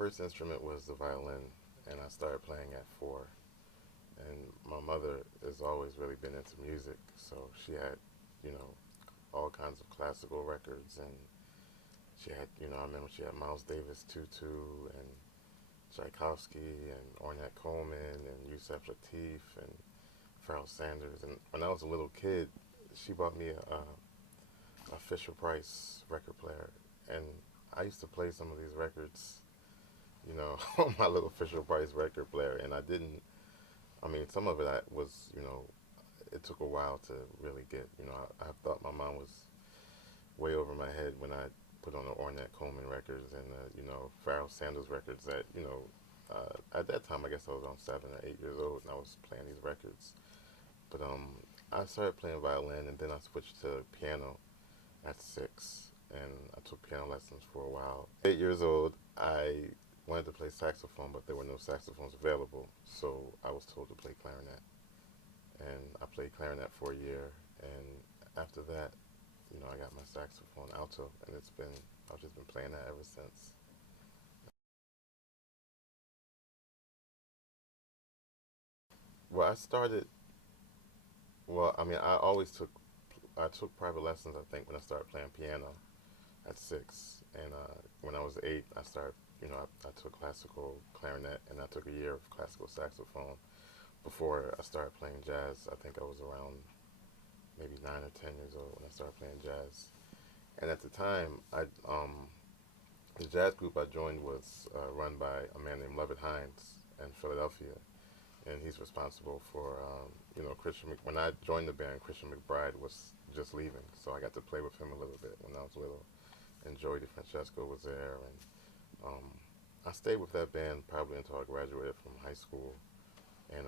first instrument was the violin, and I started playing at 4. And my mother has always really been into music, so she had, you know, all kinds of classical records, and she had, I remember she had Miles Davis Tutu and Tchaikovsky and Ornette Coleman and Yusef Lateef and Pharoah Sanders. And when I was a little kid, she bought me a Fisher Price record player, and I used to play some of these records, on my little Fisher Price record player, and I didn't. I mean, some of it was, it took a while to really get. I thought my mom was way over my head when I put on the Ornette Coleman records and Pharoah Sanders records that at that time I guess I was around 7 or 8 years old and I was playing these records. But I started playing violin and then I switched to piano at 6 and I took piano lessons for a while. 8 years old, I wanted to play saxophone, but there were no saxophones available, so I was told to play clarinet. And I played clarinet for a year, and after that, I got my saxophone alto, and I've just been playing that ever since. Well, I mean, I took private lessons, I think, when I started playing piano at 6. And when I was 8, I started, I took classical clarinet, and I took a year of classical saxophone before I started playing jazz. I think I was around maybe 9 or 10 years old when I started playing jazz. And at the time, the jazz group I joined was run by a man named Lovett Hines in Philadelphia, and he's responsible for When I joined the band, Christian McBride was just leaving, so I got to play with him a little bit when I was little. And Joey DeFrancesco was there, and I stayed with that band probably until I graduated from high school. And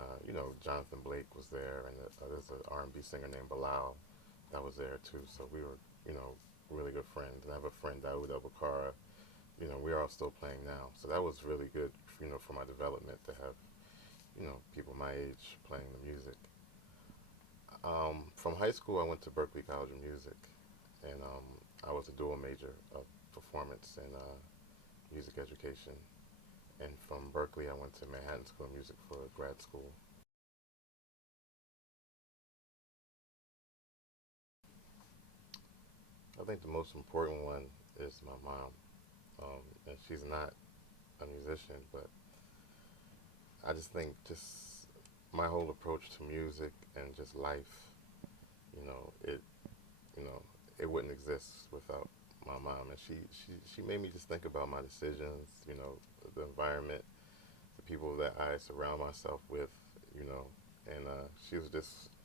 Jonathan Blake was there, and there's an R&B singer named Bilal that was there too. So we were really good friends. And I have a friend Daoud Abukara. We are all still playing now. So that was really good, for my development to have people my age playing the music. From high school, I went to Berklee College of Music, and I was a dual major of performance and music education. And from Berklee, I went to Manhattan School of Music for grad school. I think the most important one is my mom. And she's not a musician, but I just think just my whole approach to music and just life, you know, it, you know, it wouldn't exist without my mom. And she made me just think about my decisions, the environment, the people that I surround myself with, you know, and she was just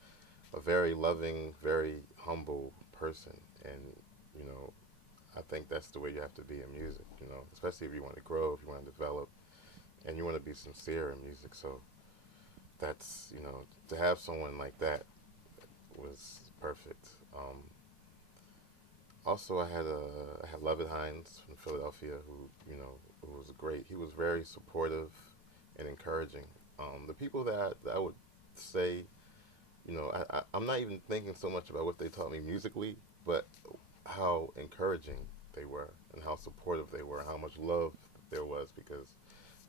a very loving, very humble person. And, you know, I think that's the way you have to be in music, especially if you want to grow, if you want to develop, and you want to be sincere in music. So that's, to have someone like that was perfect. Also, I had Lovett Hines from Philadelphia, who was great. He was very supportive and encouraging. The people that I would say, I'm not even thinking so much about what they taught me musically, but how encouraging they were and how supportive they were, how much love there was, because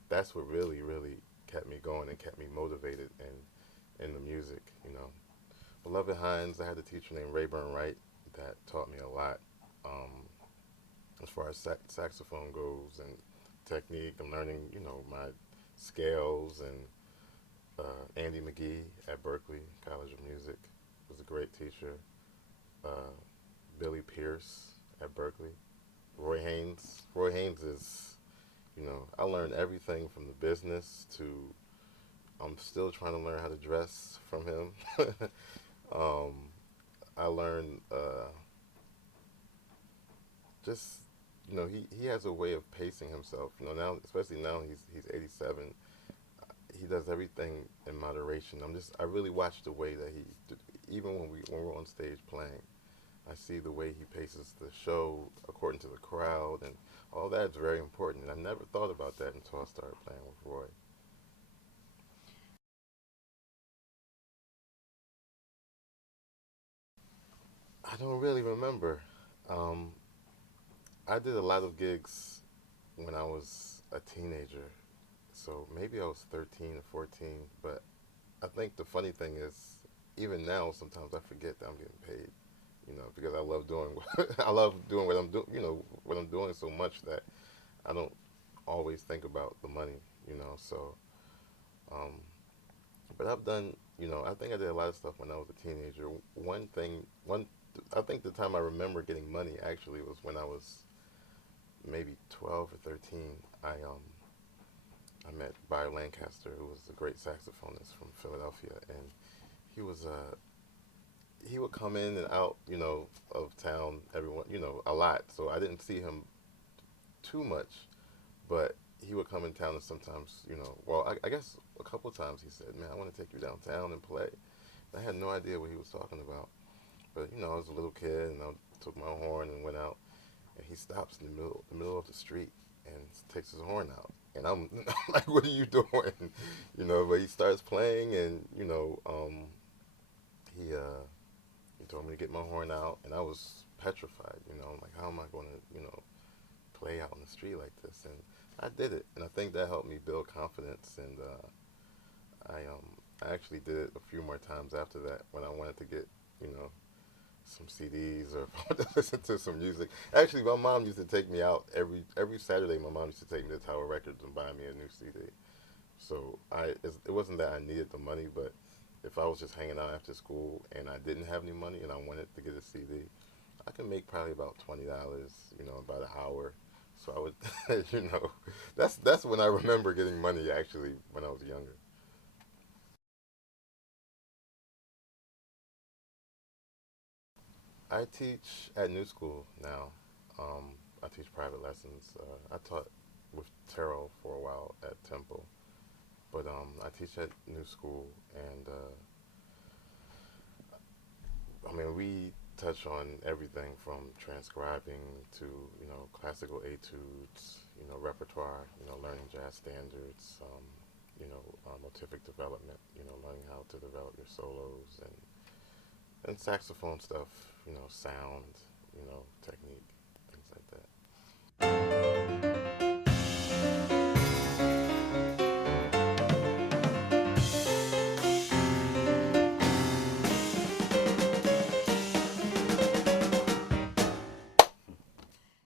that's what really, really kept me going and kept me motivated in the music. Beloved Hines, I had a teacher named Rayburn Wright that taught me a lot as far as saxophone goes and technique and learning, my scales. And Andy McGee at Berklee College of Music was a great teacher. Uh, Billy Pierce at Berklee. Roy Haynes. Roy Haynes is, I learned everything from the business to I'm still trying to learn how to dress from him. um, I learned just he has a way of pacing himself. Now, especially now he's 87. He does everything in moderation. I really watch the way that even when we're on stage playing, I see the way he paces the show according to the crowd, and all that's very important. And I never thought about that until I started playing with Roy. I don't really remember. Um, I did a lot of gigs when I was a teenager. So maybe I was 13 or 14. But I think the funny thing is, even now, sometimes I forget that I'm getting paid. Because I love doing I love doing what I'm doing. What I'm doing so much that I don't always think about the money. So um, but I've done. I think I did a lot of stuff when I was a teenager. I think the time I remember getting money actually was when I was maybe 12 or 13. I met Byron Lancaster, who was a great saxophonist from Philadelphia, and he was he would come in and out, of town, everyone, a lot. So I didn't see him too much, but he would come in town and sometimes, well, I guess a couple of times he said, "Man, I want to take you downtown and play." And I had no idea what he was talking about, but I was a little kid and I took my horn and went out, and he stops in the middle of the street and takes his horn out, and I'm like, "What are you doing?" But he starts playing, and he he told me to get my horn out, and I was petrified. I'm like, how am I going to play out on the street like this? And I did it, and I think that helped me build confidence. And I actually did it a few more times after that when I wanted to get you know some CDs or to listen to some music. Actually, my mom used to take me out every Saturday. My mom used to take me to Tower Records and buy me a new CD. So it wasn't that I needed the money, but if I was just hanging out after school and I didn't have any money and I wanted to get a CD, I could make probably about $20, about an hour. So I would, that's when I remember getting money actually when I was younger. I teach at New School now. I teach private lessons. I taught with Terrell for a while at Temple, but I teach at New School, and I mean we touch on everything from transcribing to classical etudes, repertoire, learning jazz standards, motivic development, learning how to develop your solos and saxophone stuff, sound, technique.